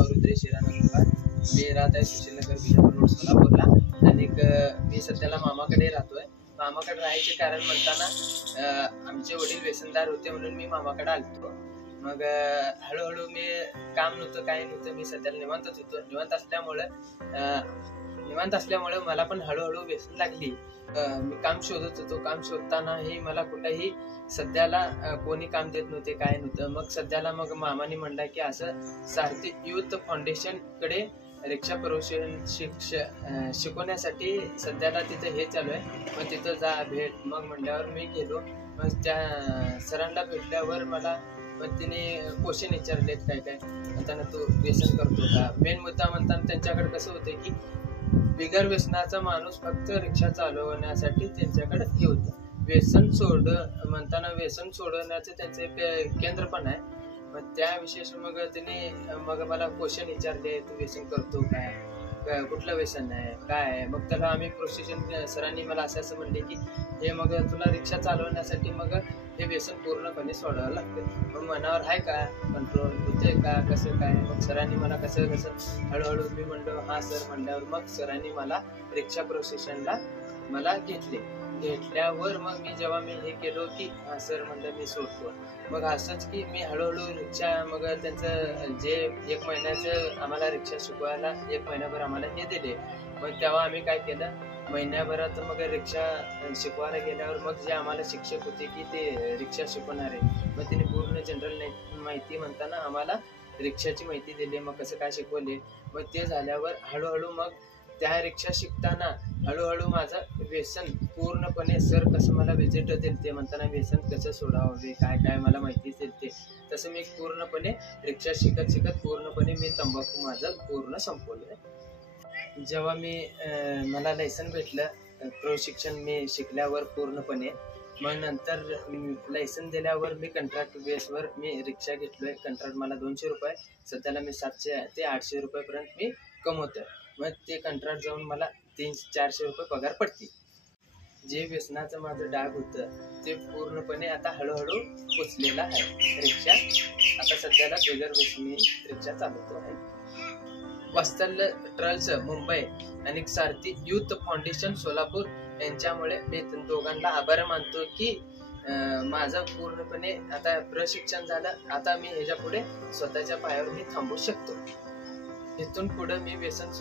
नाव रुद्रेश हिरानंदकुमार. मी राहत आहे सुशीलनगर विजापूर रोड सोलापूरला. आणि मी सध्याला मामाकडे राहतोय. मामाकडे राहायचे कारण म्हणताना आमचे वडील व्यसनदार होते म्हणून मी मामाकडे आलतो. मग हळूहळू मी काम नव्हतं काही नव्हतं, मी सध्याला निवांतच होतो. निवांत असल्यामुळे मला पण हळूहळू व्यसन लागली. मी काम शोधत होतो. काम शोधतानाही मला कुठेही सध्याला कोणी काम देत नव्हते, काय नव्हतं. मग सध्याला मामाने म्हणला की असं सारथी युथ फाउंडेशन कडे रिक्षा प्रशिक्षण शिकवण्यासाठी सध्याला तिथं हे चालू आहे. मग तिथं जा भेट. मग म्हणल्यावर मी गेलो. मग त्या सरांना भेटल्यावर मला मग तिने क्वेश्चन विचारलेत काय काय म्हणताना तू व्यसन करतो का. मेन मुद्दा म्हणताना त्यांच्याकडे कसं होतं की बिगर व्यसनाचा माणूस फक्त रिक्षा चालवण्यासाठी त्यांच्याकडे हे होतं. व्यसन व्यसन सोडवण्याचं त्यांचे केंद्र पण आहे. मग त्या विशेष मग त्यांनी मला क्वेश्चन विचारले, तू व्यसन करतो काय, कुठलं व्यसन आहे काय आहे. मग त्याला आम्ही प्रोसिजन सरांनी मला असं म्हणले की हे मग तुला रिक्षा चालवण्यासाठी मग हे व्यसन पूर्णपणे सोडावं लागतं. मग मनावर आहे का कंट्रोल होते का कसं काय. मग सरांनी मला कसं हळूहळू मी म्हणलो हा सर म्हणल्यावर मग सरांनी मला रिक्षा प्रोसेशनला मला घेतल्यावर मग जेव्हा मी हे केलो की हा सर म्हणलं मी सोडतो. मग असंच की मी हळूहळू रिक्षा मग त्यांचं जे 1 महिन्याचं आम्हाला रिक्षा शिकवायला 1 महिनाभर आम्हाला हे दिले. मग तेव्हा आम्ही काय केलं, महिन्याभरात मग रिक्षा शिकवायला गेल्यावर मग जे आम्हाला शिक्षक होते की ते रिक्षा शिकवणारे, मग तिने पूर्ण जनरल माहिती म्हणताना आम्हाला रिक्षाची माहिती दिली. मग कसं काय शिकवले. मग ते झाल्यावर हळूहळू मग त्या रिक्षा शिकताना हळूहळू माझं व्यसन पूर्णपणे सर कसं मला विजिट दिलते म्हणताना व्यसन कसं सोडावे काय काय मला माहिती दिलते. तसं मी पूर्णपणे रिक्षा शिकत पूर्णपणे मी तंबाखू माझं पूर्ण संपवलं. जेव्हा मला लायसन भेटलं प्रशिक्षण मी शिकल्यावर पूर्णपणे, मग नंतर लायसन दिल्यावर मी कंत्राट बेसवर मी रिक्षा घेतलोय. कंत्राट मला 200 रुपये, सध्याला मी 700 ते 800 रुपयेपर्यंत मी कमवतोय. मग ते कंत्राट जाऊन मला 300-400 रुपये पगार पडतील. जे व्यसनाचं माझं डाग होतं ते पूर्णपणे आता हळूहळू पोचलेलं आहे. रिक्षा आता सध्याला बिगर व्यसनी रिक्षा चालवतो आहे. वात्सल्य ट्रॅव्हल्स मुंबई आणि सारथी युथ फाउंडेशन सोलापूर यांच्यामुळे मी दोघांना आभार मानतो की माझं पूर्णपणे आता प्रशिक्षण झालं. आता मी ह्याच्या पुढे स्वतःच्या पायावर मी थांबू शकतो. इथून पुढे मी व्यसन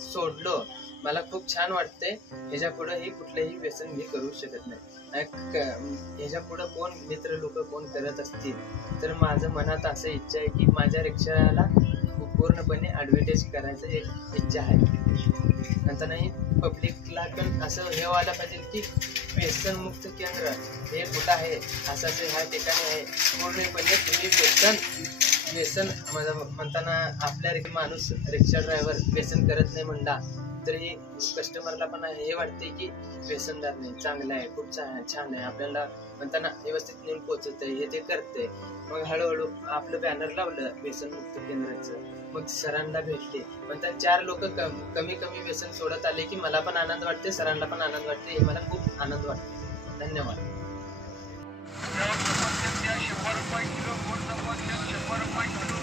सोडलो. मला खूप छान वाटते. ह्याच्या पुढे कुठलंही व्यसन मी करू शकत नाही. ह्याच्या पुढे कोण मित्र लोक कोण करत असतील तर माझं मनात असं इच्छा आहे की माझ्या रिक्षाला पूर्णपणे ॲडव्हर्टाईज करायचं एक इच्छा आहे. नंतरही पब्लिकला पण असं हे व्हायला पाहिजे की व्यसनमुक्त केंद्र हे कुठं आहे, असं ह्या ठिकाणी आहे. पूर्णपणे तुम्ही व्यसन म्हणताना आपल्या माणूस रिक्षा ड्रायव्हर व्यसन करत नाही म्हणला तरी कस्टमरला पण हे वाटते की व्यसनदार नाही, चांगलं आहे, खूप छान आहे, आपल्याला म्हणताना व्यवस्थित नेऊन पोहोचत आहे, हे ते करते. मग हळूहळू आपलं बॅनर लावलं व्यसनमुक्त केंद्राचं. मग सरांना भेटले म्हणतात 4 लोक कमी व्यसन सोडत आले की मला पण आनंद वाटते, सरांना पण आनंद वाटते. हे मला खूप आनंद वाटते. धन्यवाद. 100 रुपये किलो, 100 रुपये किलो,